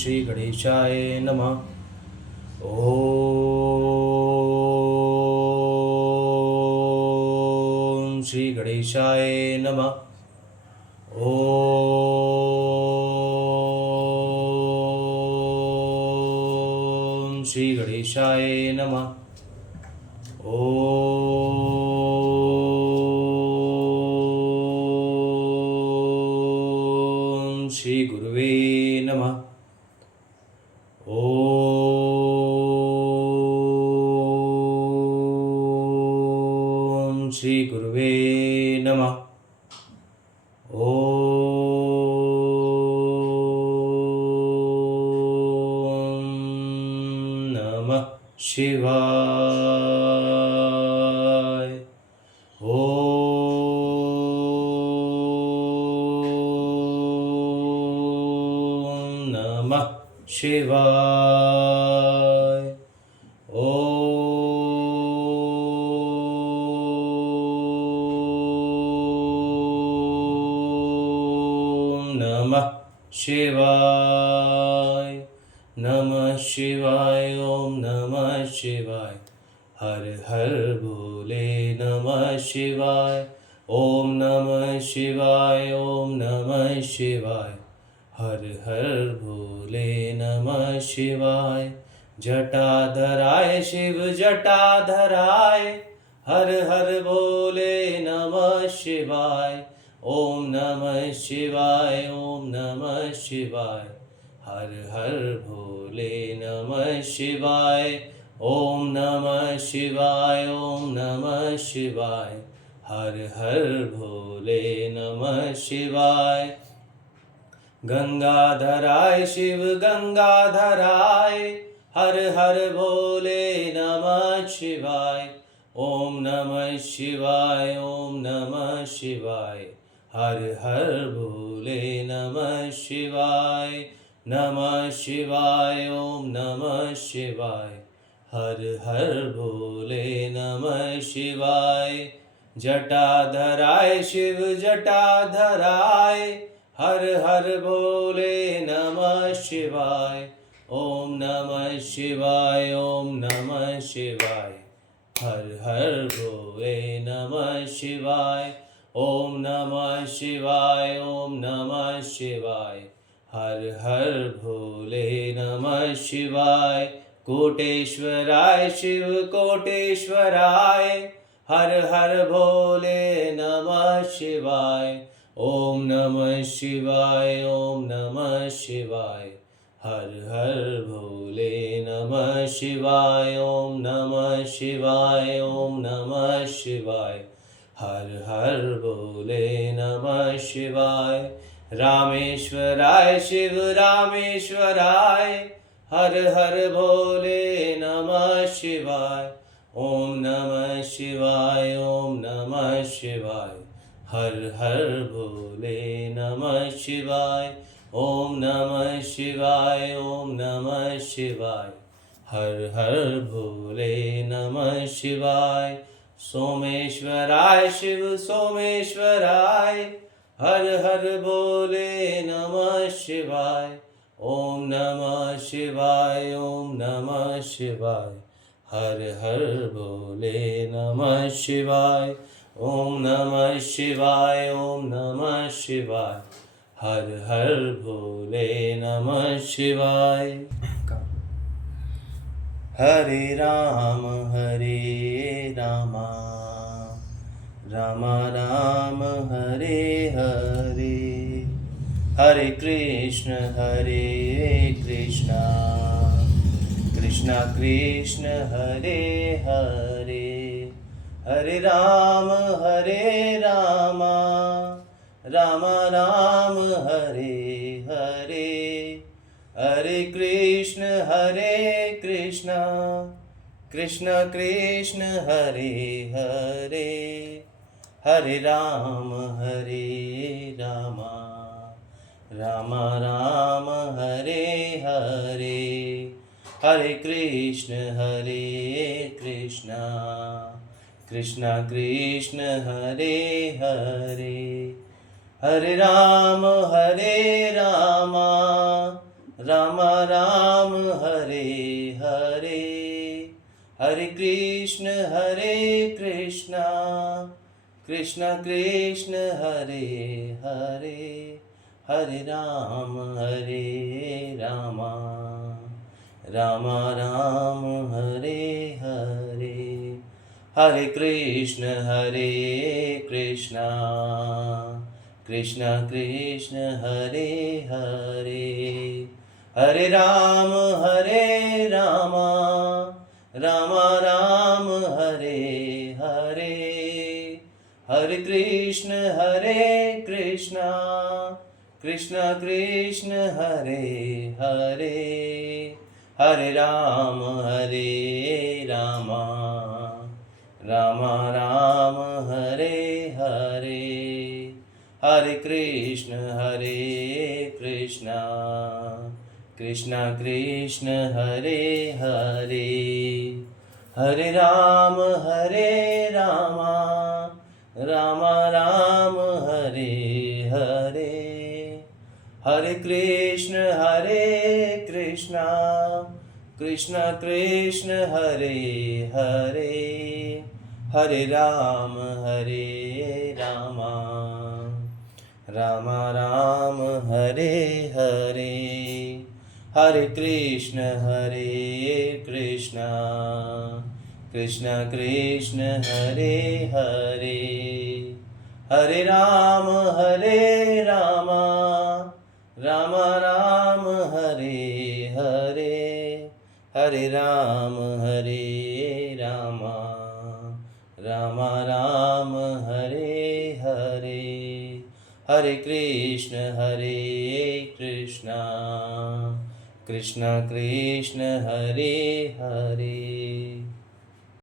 श्री गणेशाय नमः। ओम श्री गणेशाय नमः। ओम श्री गणेशाय नमः। ओम श्री गुरुवे नमः। ओम श्री गुरुवे नमः। ओम नमः शिवाय। ओम नमः शिवाय। ओम नमः शिवाय। नमः शिवाय। ओम नमः शिवाय। हर हर भोले नमः शिवाय। ओम नमः शिवाय। ओम नमः शिवाय। हर हर भोले नमः शिवाय। जटाधराय शिव जटाधराय। हर हर भोले नमः शिवाय। ओम नमः शिवाय। ओम नमः शिवाय। हर हर भोले नमः शिवाय। ओम नमः शिवाय। ओम नमः शिवाय। हर हर भोले नमः शिवाय। गंगाधराय शिव गंगाधराय। हर हर भोले नमः शिवाय। ओम नमः शिवाय। ओम नमः शिवाय। हर हर भोले नमः शिवाय। नमः शिवाय। ओम नमः शिवाय। हर हर भोले नमः शिवाय। जटाधराय शिव जटाधराय। हर हर भोले नमः शिवाय। ओम नमः शिवाय। ओम नमः शिवाय। हर हर भोले नमः शिवाय। ओम नमः शिवाय। ओम नमः शिवाय। हर हर भोले नमः शिवाय। कोटेश्वराय शिव कोटेश्वराय। हर हर भोले नमः शिवाय। ओम नमः शिवाय। ओम नमः शिवाय। हर हर भोले नमः शिवाय। ओम नमः शिवाय। ओम नमः शिवाय। हर हर भोले नमः शिवाय। रामेश्वराय शिव रामेश्वराय। हर हर भोले नमः शिवाय। ओम नमः शिवाय। ओम नमः शिवाय। हर हर भोले नमः शिवाय। ओम नमः शिवाय। ओम नमः शिवाय। हर हर भोले नमः शिवाय। सोमेश्वराय शिव सोमेश्वराय। हर हर भोले नमः शिवाय। ओम नमः शिवाय। ओम नमः शिवाय। हर हर भोले नमः शिवाय। ओम नमः शिवाय। ओम नमः शिवाय। हर हर भोले नमः शिवाय। हरे राम राम राम हरे हरे। हरे कृष्ण कृष्ण कृष्ण हरे हरे। हरे राम राम राम हरे हरे। हरे कृष्ण कृष्ण कृष्ण हरे हरे। हरे राम राम राम हरे हरे। हरे कृष्ण कृष्ण कृष्ण हरे हरे। हरे राम राम राम हरे हरे, हरे कृष्ण कृष्ण कृष्ण हरे हरे, हरे राम राम राम हरे हरे, हरे कृष्ण कृष्ण कृष्ण हरे हरे, हरे राम राम राम हरे हरे, हरे कृष्ण कृष्ण हरे हरे, हरे राम राम राम राम हरे हरे, हरे कृष्ण कृष्ण कृष्ण हरे हरे, हरे राम राम राम हरे हरे, हरे कृष्ण कृष्ण कृष्ण हरे हरे, हरे राम राम राम हरे हरे, हरे कृष्ण कृष्ण कृष्ण हरे हरे, हरे राम राम राम हरे हरे, हरे राम राम राम राम हरे हरे, हरे कृष्ण कृष्ण कृष्ण हरे हरे।